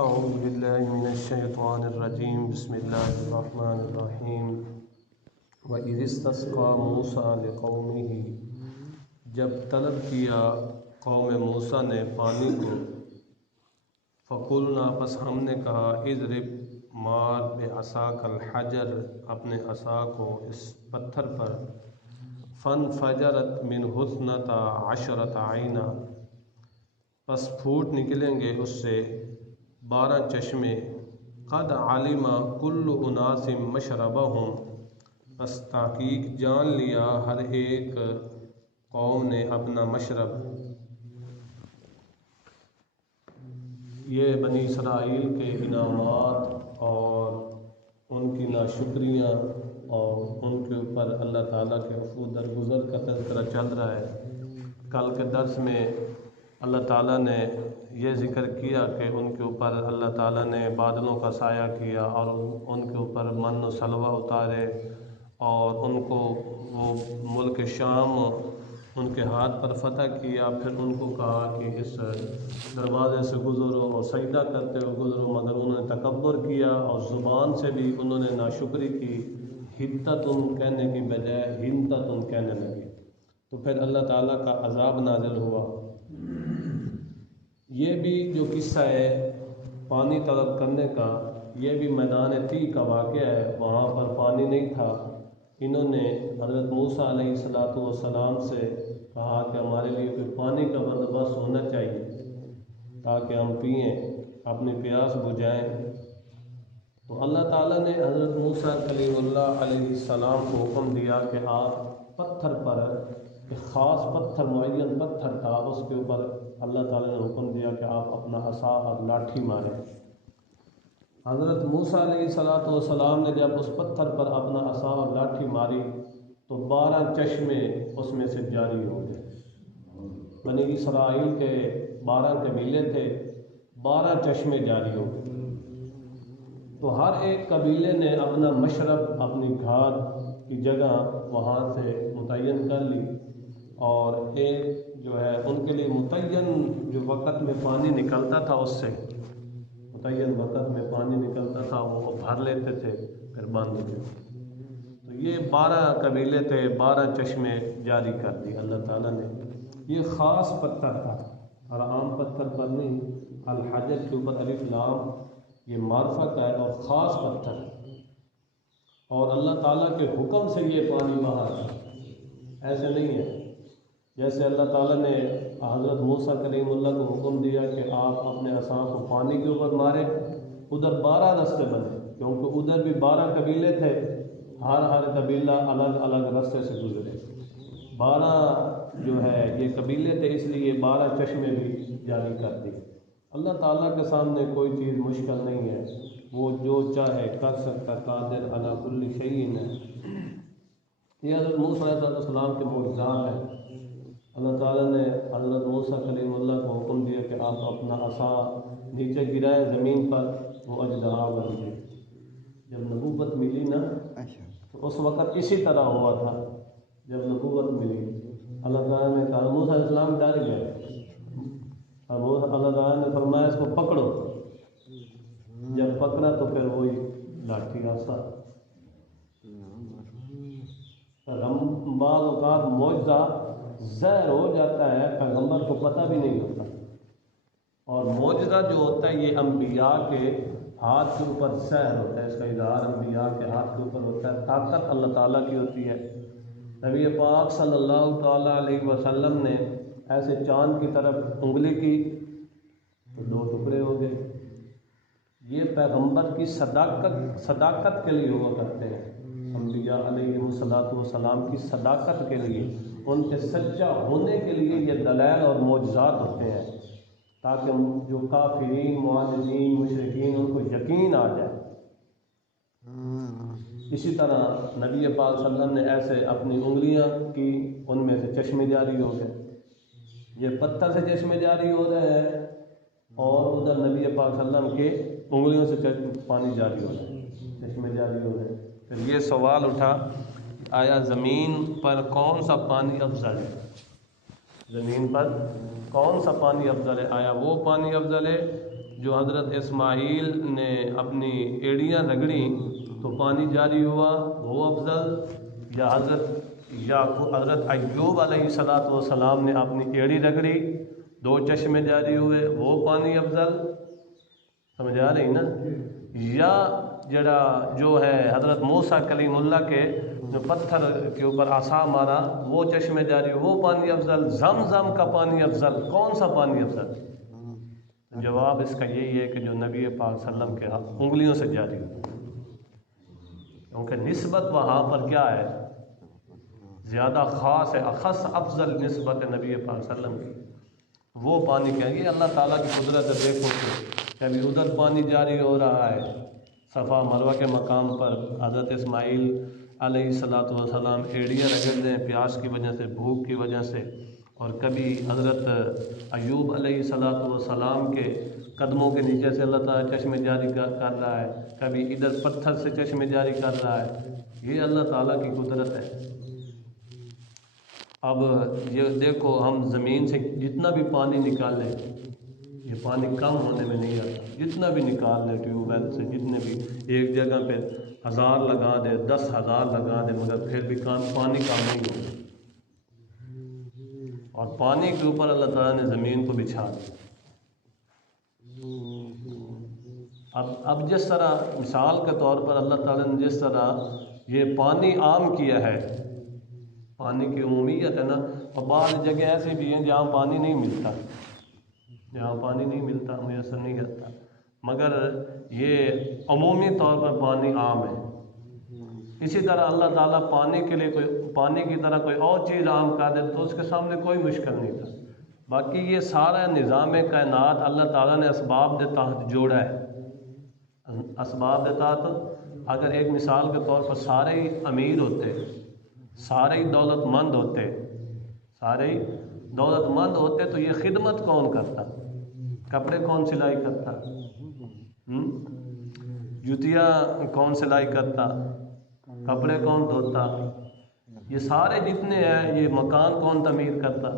اعوذ باللہ من الشیطان الرجیم بسم اللہ الرحمن الرحیم وَإِذِ اسْتَسْقَىٰ مُوسَىٰ لِقَوْمِهِ جب طلب کیا قوم موسیٰ نے پانی کو فَقُلْنَا پس ہم نے کہا اضرب مار بِعَصَاكَ الْحَجَرَ اپنے عصا کو اس پتھر پر فَانْفَجَرَتْ مِنْهُ اثْنَتَا عَشْرَةَ عَيْنًا پس پھوٹ نکلیں گے اس سے 12 چشمے قد علم كل اناس مشربهم پس تحقیق جان لیا ہر ایک قوم نے اپنا مشرب۔ یہ بنی اسرائیل کے انعامات اور ان کی ناشکریاں اور ان کے اوپر اللہ تعالیٰ کے عفو درگزر کا تذکرہ چل رہا ہے۔ کل کے درس میں اللہ تعالیٰ نے یہ ذکر کیا کہ ان کے اوپر اللہ تعالیٰ نے بادلوں کا سایہ کیا اور ان کے اوپر من و سلوہ اتارے اور ان کو وہ ملک شام ان کے ہاتھ پر فتح کیا۔ پھر ان کو کہا کہ اس دروازے سے گزرو اور سجدہ کرتے ہوئے گزرو، مگر انہوں نے تکبر کیا اور زبان سے بھی انہوں نے ناشکری کی، حدتن کہنے کی بجائے ہنتتن کہنے لگے، تو پھر اللہ تعالیٰ کا عذاب نازل ہوا۔ یہ بھی جو قصہ ہے پانی طلب کرنے کا، یہ بھی میدان طی کا واقعہ ہے، وہاں پر پانی نہیں تھا۔ انہوں نے حضرت موسیٰ علیہ السلام سے کہا کہ ہمارے لیے کوئی پانی کا بندوبست ہونا چاہیے تاکہ ہم پئیں، اپنی پیاس بجھائیں۔ تو اللہ تعالیٰ نے حضرت موسیٰ کلیم اللہ علیہ السلام کو حکم دیا کہ آپ پتھر پر، ایک خاص پتھر معین پتھر تھا، اس کے اوپر اللہ تعالیٰ نے حکم دیا کہ آپ اپنا عصا اور لاٹھی ماریں۔ حضرت موسیٰ علیہ السلام نے جب اس پتھر پر اپنا عصا اور لاٹھی ماری تو 12 چشمے اس میں سے جاری ہو گئے۔ بنی اسرائیل کے 12 قبیلے تھے، 12 چشمے جاری ہو گئے۔ تو ہر ایک قبیلے نے اپنا مشرب، اپنی گھاٹ کی جگہ وہاں سے متعین کر لی، اور ایک جو ہے ان کے لیے متعین جو وقت میں پانی نکلتا تھا، اس سے متعین وقت میں پانی نکلتا تھا وہ بھر لیتے تھے، پھر باندھ دیتے تھے۔ تو یہ 12 قبیلے تھے، 12 چشمے جاری کر دی اللہ تعالیٰ نے۔ یہ خاص پتھر تھا اور عام پتھر پر نہیں، الحجر کے اوپر الف لام یہ معرفت ہے اور خاص پتھر ہے، اور اللہ تعالیٰ کے حکم سے یہ پانی باہر ہے، ایسے نہیں ہے جیسے اللہ تعالیٰ نے حضرت موسیٰ کلیم اللہ کو حکم دیا کہ آپ اپنے عصا کو پانی کے اوپر ماریں۔ ادھر 12 رستے بنے، کیونکہ ادھر بھی 12 قبیلے تھے، ہر قبیلہ الگ الگ رستے سے گزرے۔ 12 جو ہے یہ قبیلے تھے، اس لیے 12 چشمے بھی جاری کر دی۔ اللہ تعالیٰ کے سامنے کوئی چیز مشکل نہیں ہے، وہ جو چاہے کر سکتا، قادر علی کل شیء ہے۔ یہ حضرت موسیٰ علیہ السلام کے معجزات ہیں۔ اللہ تعالیٰ نے حضرت موسیٰ کلیم اللہ کو حکم دیا کہ آپ اپنا عصا نیچے گرائیں زمین پر، وہ اژدہا بن گئی۔ جب نبوت ملی نا تو اس وقت اسی طرح ہوا تھا۔ جب نبوت ملی اللہ تعالیٰ نے کہا، موسیٰ علیہ السلام ڈر گئے، اور اللہ تعالیٰ نے فرمایا اس کو پکڑو۔ جب پکڑا تو پھر وہی لاٹھی عصا۔ بعض اوقات معجزہ ظاہر ہو جاتا ہے، پیغمبر کو پتہ بھی نہیں ہوتا، اور معجزہ جو ہوتا ہے یہ انبیاء کے ہاتھ کے اوپر ظاہر ہوتا ہے، اس کا اظہار انبیاء کے ہاتھ کے اوپر ہوتا ہے۔ طاقت اللہ تعالیٰ کی ہوتی ہے۔ نبی پاک صلی اللہ تعالیٰ علیہ وسلم نے ایسے چاند کی طرف انگلی کی تو 2 ٹکڑے ہو گئے۔ یہ پیغمبر کی صداقت کے لیے ہوا کرتے ہیں، انبیاء علیہ السلام کی صداقت کے لیے، ان کے سچا ہونے کے لیے یہ دلائل اور معجزات ہوتے ہیں، تاکہ جو کافرین، معاندین، مشرکین ان کو یقین آ جائے۔ اسی طرح نبی پاک صلی اللہ علیہ وسلم نے ایسے اپنی انگلیاں کی، ان میں سے چشمے جاری ہو گئے۔ یہ پتھر سے چشمے جاری ہو رہے ہیں، اور ادھر نبی پاک صلی اللہ علیہ وسلم کے انگلیوں سے پانی جاری ہو رہا ہے، چشمے جاری ہو رہے ہیں۔ پھر یہ سوال اٹھا، آیا زمین پر کون سا پانی افضل ہے؟ زمین پر کون سا پانی افضل ہے؟ آیا وہ پانی افضل ہے جو حضرت اسماعیل نے اپنی ایڑیاں رگڑیں تو پانی جاری ہوا وہ افضل، یا حضرت ایوب علیہ السلام نے اپنی ایڑی رگڑی 2 چشمے جاری ہوئے وہ پانی افضل؟ سمجھ آ رہی نا؟ یا جو ہے حضرت موسیٰ کلیم اللہ کے جو پتھر کے اوپر عصا مارا وہ چشمے جاری وہ پانی افضل، زمزم کا پانی افضل، کون سا پانی افضل؟ جواب اس کا یہی ہے کہ جو نبی پاک صلی اللہ علیہ وسلم کے انگلیوں سے جاری ہو، کیونکہ نسبت وہاں پر کیا ہے؟ زیادہ خاص ہے، اخص افضل نسبت نبی پاک صلی اللہ علیہ وسلم کی، وہ پانی کہیں گے اللہ تعالیٰ کی قدرت ہے۔ دیکھو کہ ابھی ادھر پانی جاری ہو رہا ہے صفا مروہ کے مقام پر، حضرت اسماعیل علیہ السلام ایڑیاں رگڑ دیں پیاس کی وجہ سے، بھوک کی وجہ سے، اور کبھی حضرت ایوب علیہ السلام کے قدموں کے نیچے سے اللہ تعالیٰ چشمے جاری کر رہا ہے، کبھی ادھر پتھر سے چشمے جاری کر رہا ہے، یہ اللہ تعالیٰ کی قدرت ہے۔ اب یہ دیکھو ہم زمین سے جتنا بھی پانی نکالیں یہ پانی کم ہونے میں نہیں آتا، جتنا بھی نکال لیں ٹیوب ویل سے، جتنے بھی ایک جگہ پہ 1000 لگا دے 10,000 لگا دے مگر پھر بھی پانی کم نہیں ہوگا، اور پانی کے اوپر اللہ تعالیٰ نے زمین کو بچھا دیا۔ اب جس طرح مثال کے طور پر اللہ تعالیٰ نے جس طرح یہ پانی عام کیا ہے، پانی کی عمومیت ہے نا، اور بعض جگہ ایسی بھی ہیں جہاں پانی نہیں ملتا، میسر نہیں کرتا، مگر یہ عمومی طور پر پانی عام ہے۔ اسی طرح اللہ تعالیٰ پانی کے لیے پانی کی طرح کوئی اور چیز عام کر دے تو اس کے سامنے کوئی مشکل نہیں تھا۔ باقی یہ سارا نظام کائنات اللہ تعالیٰ نے اسباب کے تحت جوڑا ہے، اسباب کے تحت۔ اگر ایک مثال کے طور پر سارے ہی امیر ہوتے، سارے ہی دولت مند ہوتے تو یہ خدمت کون کرتا؟ کپڑے کون سلائی کرتا؟ جوتیاں کون سلائی کرتا؟ کپڑے کون دھوتا؟ یہ سارے جتنے ہیں یہ مکان کون تعمیر کرتا؟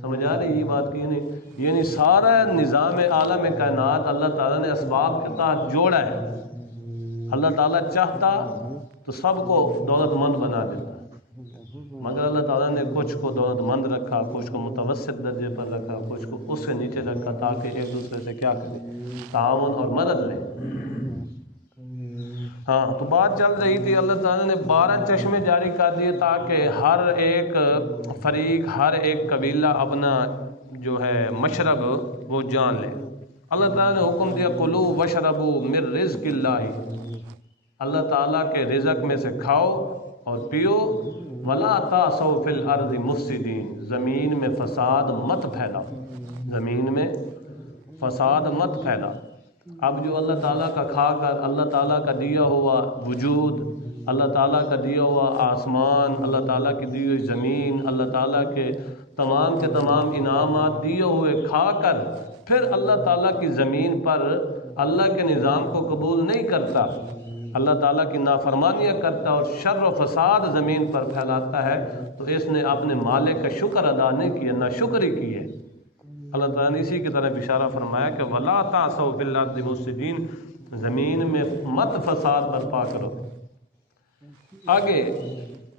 سمجھ آ رہی یہ بات کی نہیں؟ یعنی سارا نظام عالم کائنات اللہ تعالیٰ نے اسباب کے تحت جوڑا ہے۔ اللہ تعالیٰ چاہتا تو سب کو دولت مند بنا دیتا، مگر اللہ تعالیٰ نے کچھ کو دولت مند رکھا، کچھ کو متوسط درجے پر رکھا، کچھ کو اس سے نیچے رکھا، تاکہ ایک دوسرے سے کیا کرے؟ تعاون اور مدد لے۔ ہاں تو بات چل رہی تھی، اللہ تعالیٰ نے 12 چشمے جاری کر دیے تاکہ ہر ایک فریق، ہر ایک قبیلہ اپنا جو ہے مشرب وہ جان لے۔ اللہ تعالیٰ نے حکم دیا کلوا واشربوا من رزق اللہ، اللہ تعالیٰ کے رزق میں سے کھاؤ اور پیو، ولا تعثوا فی الارض مفسدین، زمین میں فساد مت پھیلا۔ اب جو اللہ تعالیٰ کا کھا کر، اللہ تعالیٰ کا دیا ہوا وجود، اللہ تعالیٰ کا دیا ہوا آسمان، اللہ تعالیٰ کی دی ہوئی زمین، اللہ تعالیٰ کے تمام کے تمام انعامات دیے ہوئے کھا کر پھر اللہ تعالیٰ کی زمین پر اللہ کے نظام کو قبول نہیں کرتا، اللہ تعالیٰ کی نافرمانیاں کرتا اور شر و فساد زمین پر پھیلاتا ہے، تو اس نے اپنے مالک کا شکر ادا نہیں کیا، نہ شکری کی ہے۔ اللہ تعالیٰ نے اسی کی طرف اشارہ فرمایا کہ وَلَا تَعْثَوْا فِي الْأَرْضِ مُفْسِدِينَ، زمین میں مت فساد برپا کرو۔ آگے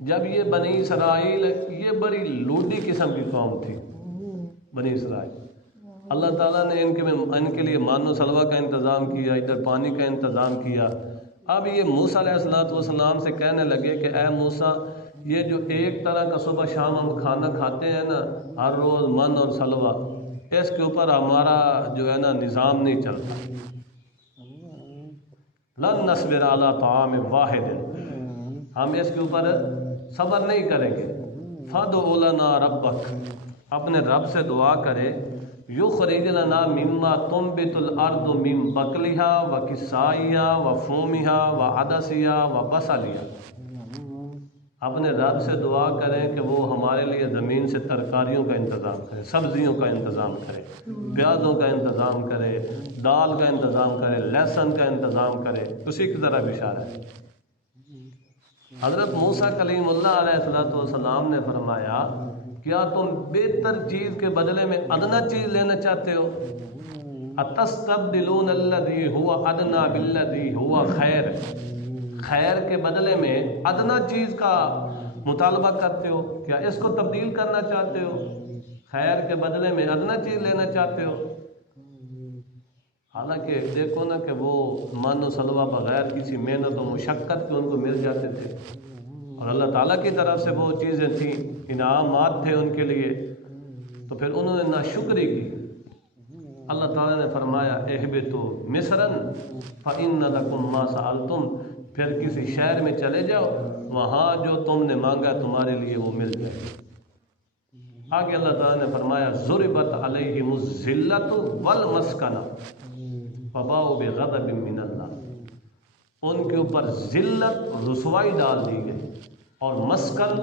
جب یہ بنی اسرائیل، یہ بڑی لوڈی قسم کی قوم تھی بنی اسرائیل، اللہ تعالیٰ نے ان کے لیے مان و سلوہ کا انتظام کیا، ادھر پانی کا انتظام کیا۔ اب یہ موسیٰ علیہ السلام سے کہنے لگے کہ اے موسیٰ، یہ جو ایک طرح کا صبح شام ہم کھانا کھاتے ہیں نا ہر روز، من اور سلوہ، اس کے اوپر ہمارا جو ہے نا نظام نہیں چلتا۔ لن نصبر علی طعام واحد، ہم اس کے اوپر صبر نہیں کریں گے۔ فادع لنا ربک، اپنے رب سے دعا کرے، یخرج لنا مما تنبت الارض من بقلها وکسائها وفومها وعدسها وبصلها، اپنے رب سے دعا کریں کہ وہ ہمارے لیے زمین سے ترکاریوں کا انتظام کرے، سبزیوں کا انتظام کرے، پیازوں کا انتظام کرے، دال کا انتظام کرے، لہسن کا انتظام کرے، اسی کی طرح اشارہ ہے۔ حضرت موسیٰ کلیم اللہ علیہ السلام نے فرمایا کیا تم بہتر چیز کے بدلے میں ادنا چیز لینا چاہتے ہو؟ اتستبدلون الذی هو ادنی بالذی هو خیر، خیر کے بدلے میں ادنا چیز کا مطالبہ کرتے ہو؟ کیا اس کو تبدیل کرنا چاہتے ہو؟ خیر کے بدلے میں ادنا چیز لینا چاہتے ہو؟ حالانکہ دیکھو نا کہ وہ من و سلوہ بغیر کسی محنت و مشقت کے ان کو مل جاتے تھے، اور اللہ تعالیٰ کی طرف سے وہ چیزیں تھیں، انعامات تھے ان کے لیے، تو پھر انہوں نے ناشکری کی۔ اللہ تعالیٰ نے فرمایا اہبطوا مصرا فإن لکم ما سألتم، پھر کسی شہر میں چلے جاؤ، وہاں جو تم نے مانگا تمہارے لیے وہ مل جائے۔ آگے اللہ تعالیٰ نے فرمایا ضربت علیہم الذلۃ والمسکنہ فباؤوا بغضب من اللہ، ان کے اوپر ذلت رسوائی ڈال دی گئی، اور مسکن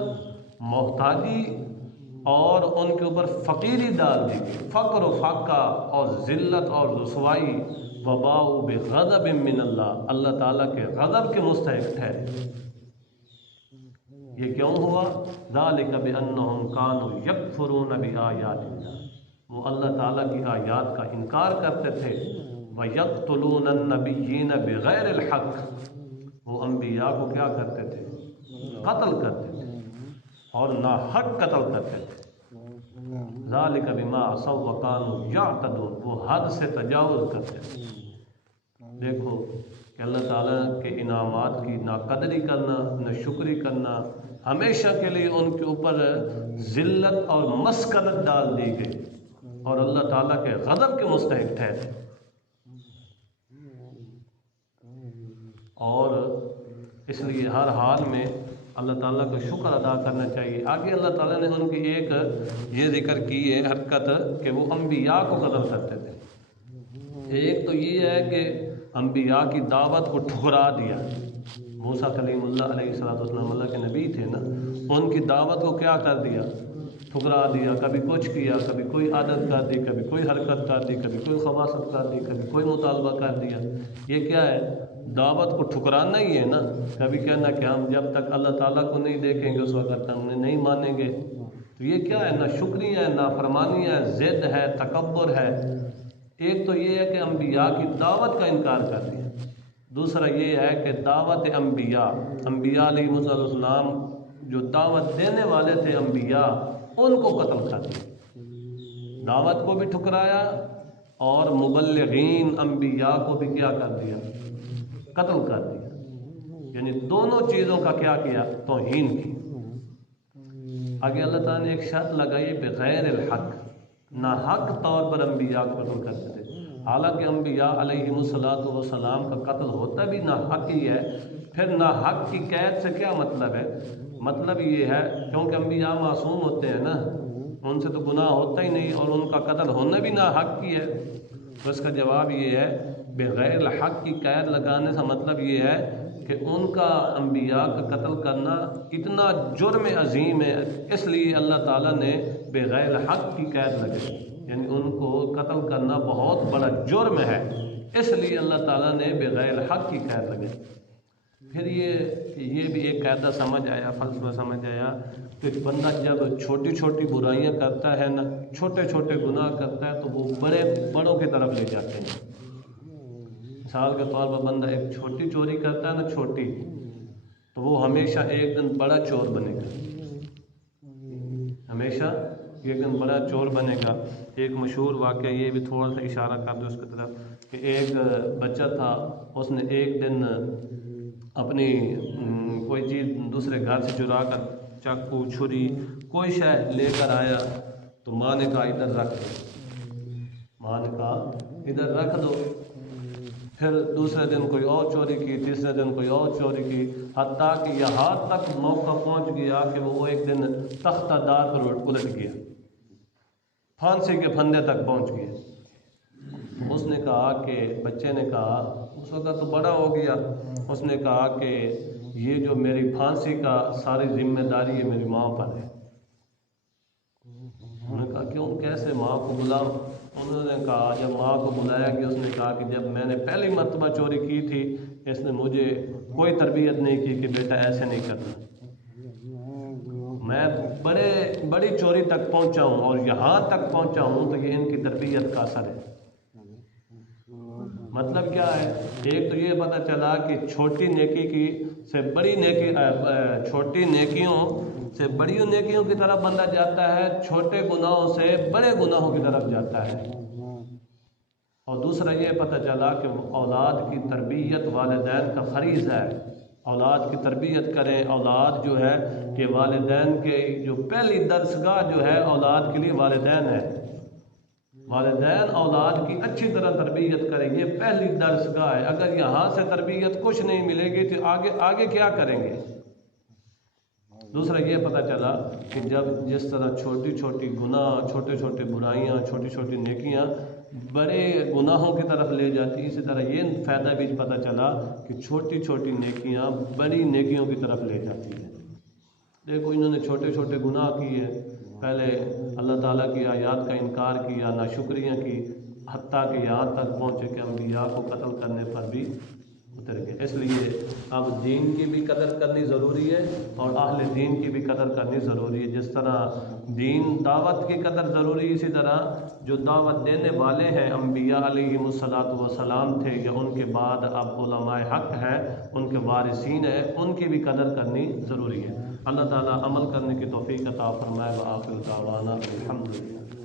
محتاجی، اور ان کے اوپر فقیری ڈال دی گئی، فقر و فاقہ اور ذلت اور رسوائی، وباؤوا بغضب من اللہ، اللہ تعالیٰ کے غضب کے مستحق ٹھہرے۔ یہ کیوں ہوا؟ ذالک بانہم کانوا یکفرون بآیات اللہ، وہ اللہ تعالیٰ کی آیات کا انکار کرتے تھے، وَيَقْتُلُونَ النَّبِيِّينَ بِغَيْرِ الْحَقِّ، وہ انبیاء کو کیا کرتے تھے؟ قتل کرتے تھے، اور ناحق قتل کرتے تھے۔ ذَلِكَ بِمَا عَصَوْا وَكَانُوا يَعْتَدُونَ، وہ حد سے تجاوز کرتے تھے۔ دیکھو کہ اللہ تعالیٰ کے انعامات کی نہ قدری کرنا، نہ شکری کرنا، ہمیشہ کے لیے ان کے اوپر ذلت اور مسکنت ڈال دی گئی، اور اللہ تعالیٰ کے غضب کے مستحق ٹھہرے۔ اور اس لیے ہر حال میں اللہ تعالیٰ کا شکر ادا کرنا چاہیے۔ آگے اللہ تعالیٰ نے ان کی ایک یہ ذکر کی ہے حرکت کہ وہ انبیاء کو قتل کرتے تھے۔ ایک تو یہ ہے کہ انبیاء کی دعوت کو ٹھکرا دیا۔ موسیٰ کلیم اللہ علیہ السلام اللہ کے نبی تھے نا، ان کی دعوت کو کیا کر دیا؟ ٹھکرا دیا۔ کبھی کچھ کیا، کبھی کوئی عادت کر دی، کبھی کوئی حرکت کر دی، کبھی کوئی خباثت کر دی، کبھی کوئی مطالبہ کر دیا۔ یہ کیا ہے؟ دعوت کو ٹھکرانا ہی ہے نا۔ کبھی کہنا کہ ہم جب تک اللہ تعالیٰ کو نہیں دیکھیں گے اس وقت ہم نہیں مانیں گے، تو یہ کیا ہے؟ نہ شکری ہے، نہ فرمانی ہے، ضد ہے، تکبر ہے۔ ایک تو یہ ہے کہ انبیاء کی دعوت کا انکار کر دیا، دوسرا یہ ہے کہ دعوت انبیاء علیہ السلام جو دعوت دینے والے تھے انبیاء، ان کو قتل کر دیا۔ دعوت کو بھی ٹھکرایا اور مبلغین انبیاء کو بھی کیا کر دیا؟ قتل کر دیا۔ یعنی دونوں چیزوں کا کیا کیا؟ توہین کی۔ آگے اللہ تعالیٰ نے ایک شرط لگائی بغیر الحق، ناحق طور پر انبیاء کو قتل کرتے تھے۔ حالانکہ انبیاء علیہم السلام کا قتل ہوتا بھی ناحق ہی ہے۔ پھر ناحق کی قید سے کیا مطلب ہے؟ مطلب یہ ہے کیونکہ انبیاء معصوم ہوتے ہیں نا، ان سے تو گناہ ہوتا ہی نہیں، اور ان کا قتل ہونا بھی ناحق کی ہے۔ تو اس کا جواب یہ ہے بغیر الحق کی قید لگانے سے مطلب یہ ہے کہ ان کا انبیاء کا قتل کرنا اتنا جرم عظیم ہے، اس لیے اللہ تعالیٰ نے بغیر الحق کی قید لگائی، یعنی ان کو قتل کرنا بہت بڑا جرم ہے، اس لیے اللہ تعالیٰ نے بغیر الحق کی قید لگائی۔ پھر یہ بھی ایک قاعدہ سمجھ آیا، فلسفہ سمجھ آیا کہ بندہ جب چھوٹی چھوٹی برائیاں کرتا ہے نا، چھوٹے چھوٹے گناہ کرتا ہے، تو وہ بڑوں کی طرف لے جاتے ہیں۔ مثال کے طور پر بندہ ایک چھوٹی چوری کرتا ہے نا، چھوٹی، تو وہ ہمیشہ ایک دن بڑا چور بنے گا، ہمیشہ ایک دن بڑا چور بنے گا۔ ایک مشہور واقعہ یہ بھی تھوڑا سا اشارہ کر دو اس کی طرف کہ ایک بچہ تھا، اس نے ایک دن اپنی کوئی چیز دوسرے گھر سے چرا کر چاقو، چھری، کوئی شے لے کر آیا، تو ماں نے کہا ادھر رکھ دو، ماں نے کہا ادھر رکھ دو۔ پھر دوسرے دن کوئی اور چوری کی، تیسرے دن کوئی اور چوری کی، حتیٰ کہ یہاں تک موقع پہنچ گیا کہ وہ ایک دن تختہ دار پر الٹ گیا، پھانسی کے پھندے تک پہنچ گیا۔ اس نے کہا کہ بچے نے کہا، اس وقت تو بڑا ہو گیا، اس نے کہا کہ یہ جو میری پھانسی کا ساری ذمہ داری ہے میری ماں پر ہے۔ انہوں نے کہا کیوں، کیسے؟ ماں کو بلاؤ۔ انہوں نے کہا جب ماں کو بلایا کہ اس نے کہا کہ جب میں نے پہلی مرتبہ چوری کی تھی، اس نے مجھے کوئی تربیت نہیں کی کہ بیٹا ایسے نہیں کرنا۔ میں بڑی چوری تک پہنچا ہوں اور یہاں تک پہنچا ہوں تو یہ ان کی تربیت کا اثر ہے۔ مطلب کیا ہے؟ ایک تو یہ پتہ چلا کہ چھوٹی نیکی کی سے بڑی نیکی، چھوٹی نیکیوں سے بڑی نیکیوں کی طرف بندہ جاتا ہے، چھوٹے گناہوں سے بڑے گناہوں کی طرف جاتا ہے۔ اور دوسرا یہ پتہ چلا کہ اولاد کی تربیت والدین کا فریض ہے، اولاد کی تربیت کریں۔ اولاد جو ہے کہ والدین کے جو پہلی درسگاہ جو ہے اولاد کے لیے والدین ہے، والدین اولاد کی اچھی طرح تربیت کریں، یہ پہلی درسگاہ ہے۔ اگر یہاں سے تربیت کچھ نہیں ملے گی تو آگے کیا کریں گے؟ دوسرا یہ پتہ چلا کہ جب جس طرح چھوٹی چھوٹی گناہ، چھوٹے چھوٹے برائیاں، چھوٹی چھوٹی نیکیاں بڑے گناہوں کی طرف لے جاتی، اسی طرح یہ فائدہ بھی پتہ چلا کہ چھوٹی چھوٹی نیکیاں بڑی نیکیوں کی طرف لے جاتی ہیں۔ دیکھو انہوں نے چھوٹے چھوٹے گناہ کیے، پہلے اللہ تعالیٰ کی آیات کا انکار کیا، ناشکریاں کی، حتیٰ کہ یہاں تک پہنچے کہ انبیاء کو قتل کرنے پر بھی اتر گئے۔ اس لیے اب دین کی بھی قدر کرنی ضروری ہے اور اہل دین کی بھی قدر کرنی ضروری ہے۔ جس طرح دین دعوت کی قدر ضروری ہے، اسی طرح جو دعوت دینے والے ہیں انبیاء علیہم السلام تھے یا ان کے بعد اب علماء حق ہیں، ان کے وارثین ہیں، ان کی بھی قدر کرنی ضروری ہے۔ اللہ تعالیٰ عمل کرنے کی توفیق عطا فرمائے۔ وآخر دعوانا الحمدللہ۔